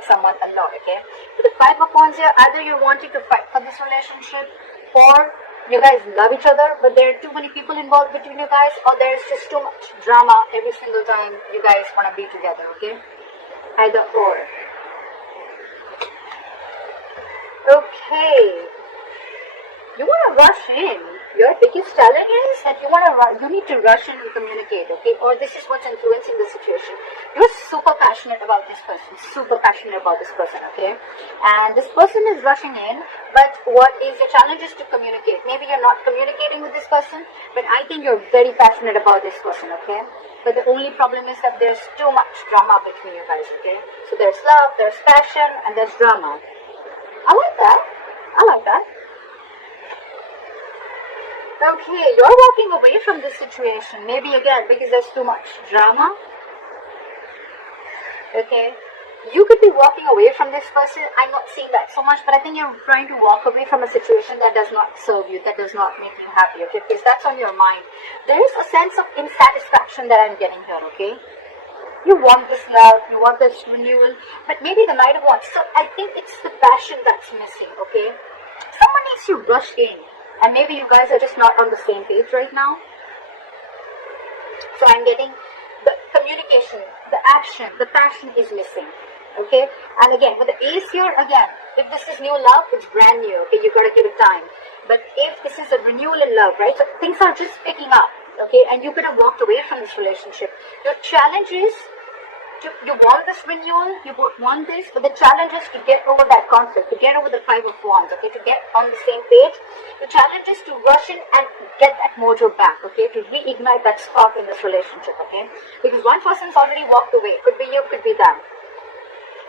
like someone a lot, okay? So the 5 of Wands here, either you're wanting to fight for this relationship, or you guys love each other, but there are too many people involved between you guys, or there's just too much drama every single time you guys want to be together, okay? Either or. Okay. You want to rush in. Your biggest challenge is that you need to rush in and communicate, okay? Or this is what's influencing the situation. You're super passionate about this person, okay? And this person is rushing in, but what is your challenge is to communicate. Maybe you're not communicating with this person, but I think you're very passionate about this person, okay? But the only problem is that there's too much drama between you guys, okay? So there's love, there's passion, and there's drama. I like that. Okay, you're walking away from this situation. Maybe again, because there's too much drama. Okay. You could be walking away from this person. I'm not seeing that so much, but I think you're trying to walk away from a situation that does not serve you, that does not make you happy, okay? Because that's on your mind. There is a sense of insatisfaction that I'm getting here, okay? You want this love, you want this renewal, but maybe the Knight of Wands. So I think it's the passion that's missing, okay? Someone needs to rush in. And maybe you guys are just not on the same page right now. So I'm getting the communication, the action, the passion is missing. Okay? And again, with the Ace here, again, if this is new love, it's brand new. Okay? You gotta give it time. But if this is a renewal in love, right? So things are just picking up. Okay? And you could have walked away from this relationship. Your challenge is you want this renewal, you want this, but the challenge is to get over that conflict, to get over the 5 of Wands, okay, to get on the same page. The challenge is to rush in and get that mojo back, okay, to reignite that spark in this relationship, okay, because one person's already walked away. Could be you, could be them.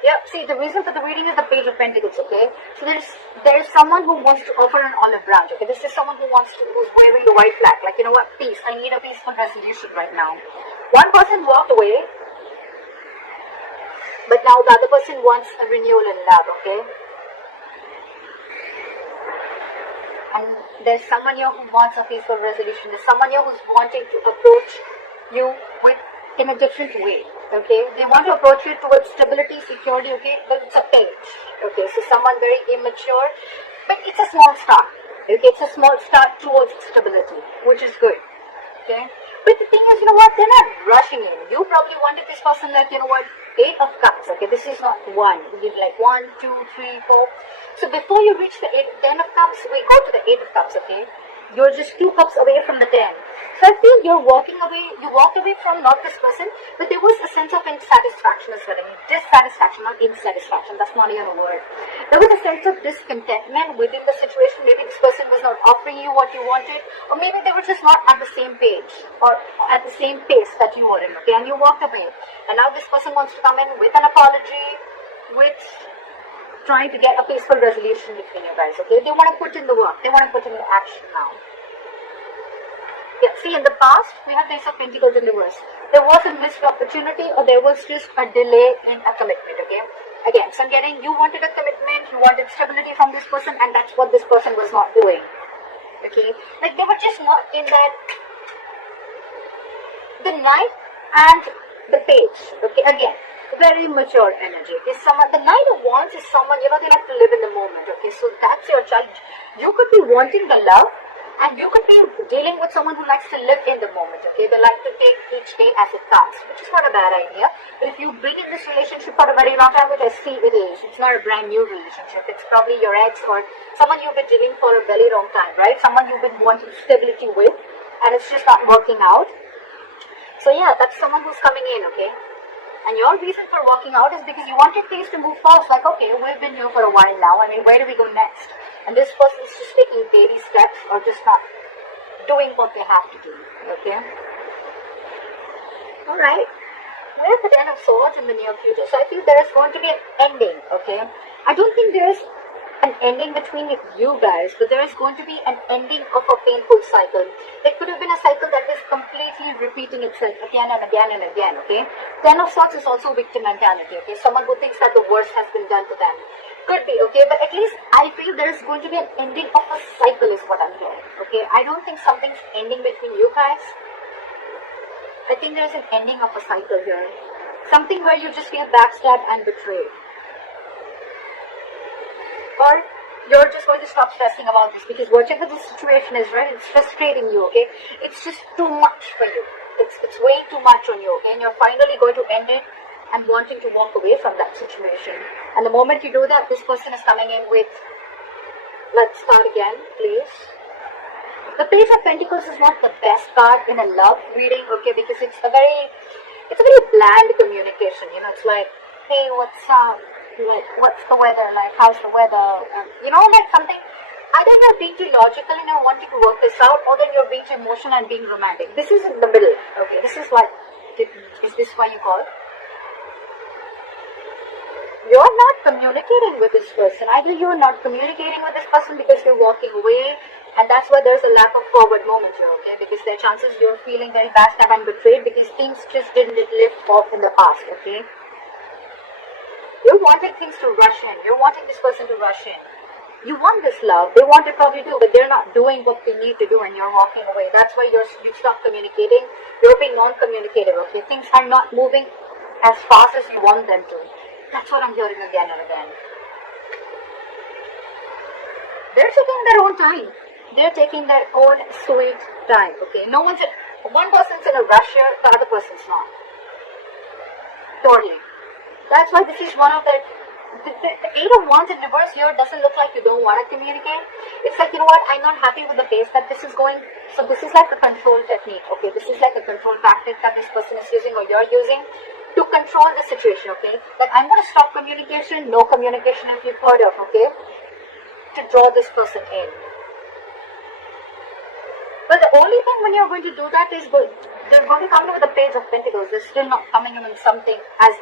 Yeah, see, the reason for the reading is the Page of Pentacles, okay? So there's someone who wants to offer an olive branch, okay? This is someone who's waving the white flag, like, you know what, peace, I need a peaceful resolution right now. One person walked away, but now the other person wants a renewal in love, okay? And there's someone here who wants a peaceful resolution. There's someone here who's wanting to approach you in a different way, okay? They want to approach you towards stability, security, okay? But it's a page, okay? So someone very immature, but it's a small start, okay? It's a small start towards stability, which is good, okay? But the thing is, you know what? They're not rushing in. You probably wanted this person like, you know what? 8 of Cups, okay? This is not 1. You like 1, 2, 3, 4. So before you reach the 10 of Cups, we go to the 8 of Cups, okay? You're just 2 cups away from the 10. So I feel you're walking away, you walked away from not this person, but there was a sense of insatisfaction as well. I mean, dissatisfaction, not insatisfaction. That's not even a word. There was a sense of discontentment within the situation. Maybe this person was not offering you what you wanted, or maybe they were just not at the same page, or at the same pace that you were in, okay? And you walked away. And now this person wants to come in with an apology, with trying to get a peaceful resolution between you guys, okay? They want to put in the work. They want to put in the action now. Yeah, see, in the past, we had Ace of Pentacles in reverse. There was a missed opportunity, or there was just a delay in a commitment, okay? Again, so I'm getting, you wanted a commitment, you wanted stability from this person, and that's what this person was not doing, okay? Like, they were just not in that, the Knight and the Page, okay? Again, very mature energy. Okay? The Knight of Wands is someone, you know, they like to live in the moment, okay? So that's your challenge. You could be wanting the love, and you could be dealing with someone who likes to live in the moment, okay? They like to take each day as it comes, which is not a bad idea. But if you bring in this relationship for a very long time, which I see it is, it's not a brand new relationship. It's probably your ex or someone you've been dealing for a very long time, right? Someone you've been wanting stability with, and it's just not working out. So yeah, that's someone who's coming in, okay? And your reason for walking out is because you wanted things to move fast. Like, okay, we've been here for a while now. I mean, where do we go next? And this person is just taking baby steps or just not doing what they have to do. Okay? Alright. We have the 10 of Swords in the near future. So I feel there is going to be an ending. Okay? I don't think there is an ending between you guys, but there is going to be an ending of a painful cycle. It could have been a cycle that is completely repeating itself again and again and again, okay? 10 of Swords is also victim mentality, okay? Someone who thinks that the worst has been done to them. Could be, okay? But at least I feel there is going to be an ending of a cycle is what I'm hearing, okay? I don't think something's ending between you guys. I think there's an ending of a cycle here. Something where you just feel backstabbed and betrayed. or you're just going to stop stressing about this, because whatever the situation is, right, it's frustrating you, okay? It's just too much for you. It's way too much on you, okay? And you're finally going to end it and wanting to walk away from that situation. And the moment you do that, this person is coming in with, let's start again, please. The Page of Pentacles is not the best card in a love reading, okay, because it's a very bland communication, you know. It's like, hey, what's up? Like, what's the weather? Like, how's the weather? You know, like something. Either you're being too logical and you're wanting to work this out, or then you're being too emotional and being romantic. This is in the middle, okay. This is what, is this why you call? You're not communicating with this person. Either you're not communicating with this person because you're walking away, and that's why there's a lack of forward moment here, okay? Because there are chances you're feeling very backstabbed and betrayed because things just didn't lift off in the past, okay? You're wanting things to rush in. You're wanting this person to rush in. You want this love. They want it probably too, but they're not doing what they need to do, and you're walking away. That's why you stop communicating. You're being non-communicative, okay? Things are not moving as fast as you want them to. That's what I'm hearing again and again. They're taking their own time. They're taking their own sweet time, okay? One person's in a rush here, the other person's not. Totally. That's why this is one of the Eight of Wands in reverse here doesn't look like you don't want to communicate. It's like, you know what, I'm not happy with the pace that this is going. So this is like a control technique, okay? This is like a control tactic that this person is using or you're using to control the situation, okay? Like, I'm going to stop communication, no communication if you've heard of, okay? To draw this person in. But the only thing when you're going to do that is they're going to come in with the Page of Pentacles. They're still not coming in with something as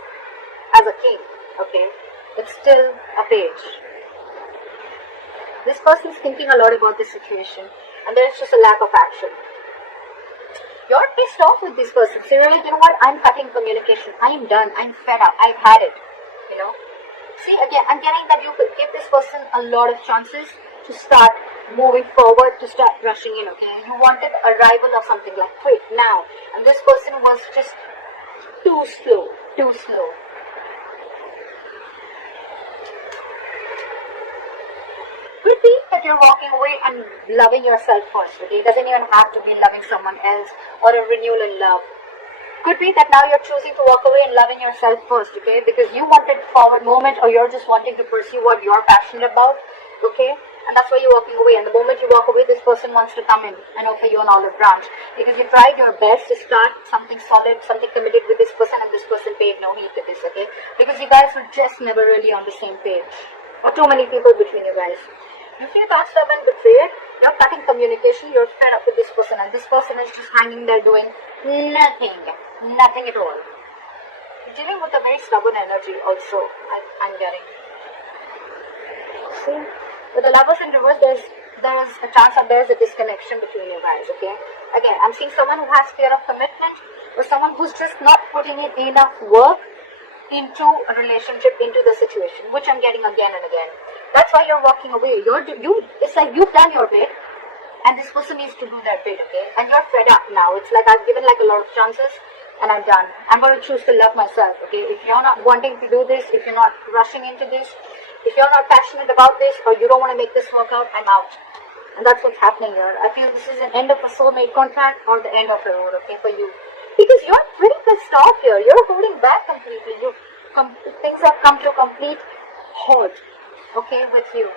a king, okay? It's still a page. This person is thinking a lot about this situation, and there's just a lack of action. You're pissed off with this person. So you're like, you know what, I'm cutting communication. I'm done. I'm fed up. I've had it, you know? See, again, I'm getting that you could give this person a lot of chances to start moving forward, to start rushing in, okay? You wanted the arrival of something like quick, now. And this person was just too slow. Could be that you're walking away and loving yourself first, okay? It doesn't even have to be loving someone else or a renewal in love. Could be that now you're choosing to walk away and loving yourself first, okay? Because you wanted forward moment, or you're just wanting to pursue what you're passionate about, okay? And that's why you're walking away. And the moment you walk away, this person wants to come in and offer you an olive branch. Because you tried your best to start something solid, something committed with this person, and this person paid no heed to this, okay? Because you guys were just never really on the same page. Or too many people between you guys. You feel backstabbed and betrayed. You're cutting communication. You're fed up with this person, and this person is just hanging there doing nothing at all. You're dealing with a very stubborn energy also, I'm getting. See, with the Lovers in reverse, there's a chance that there's a disconnection between you guys, okay? Again, I'm seeing someone who has fear of commitment, or someone who's just not putting in enough work into a relationship, into the situation, which I'm getting again and again. That's why you're walking away. It's like you've done your bit, and this person needs to do their bit, okay? And you're fed up now. It's like I've given like a lot of chances, and I'm done. I'm going to choose to love myself, okay? If you're not wanting to do this, if you're not rushing into this, if you're not passionate about this, or you don't want to make this work out, I'm out. And that's what's happening here. I feel this is an end of a soulmate contract or the end of the road, okay, for you. Because you're pretty pissed off here. You're holding back completely. Things have come to complete halt, okay, with you.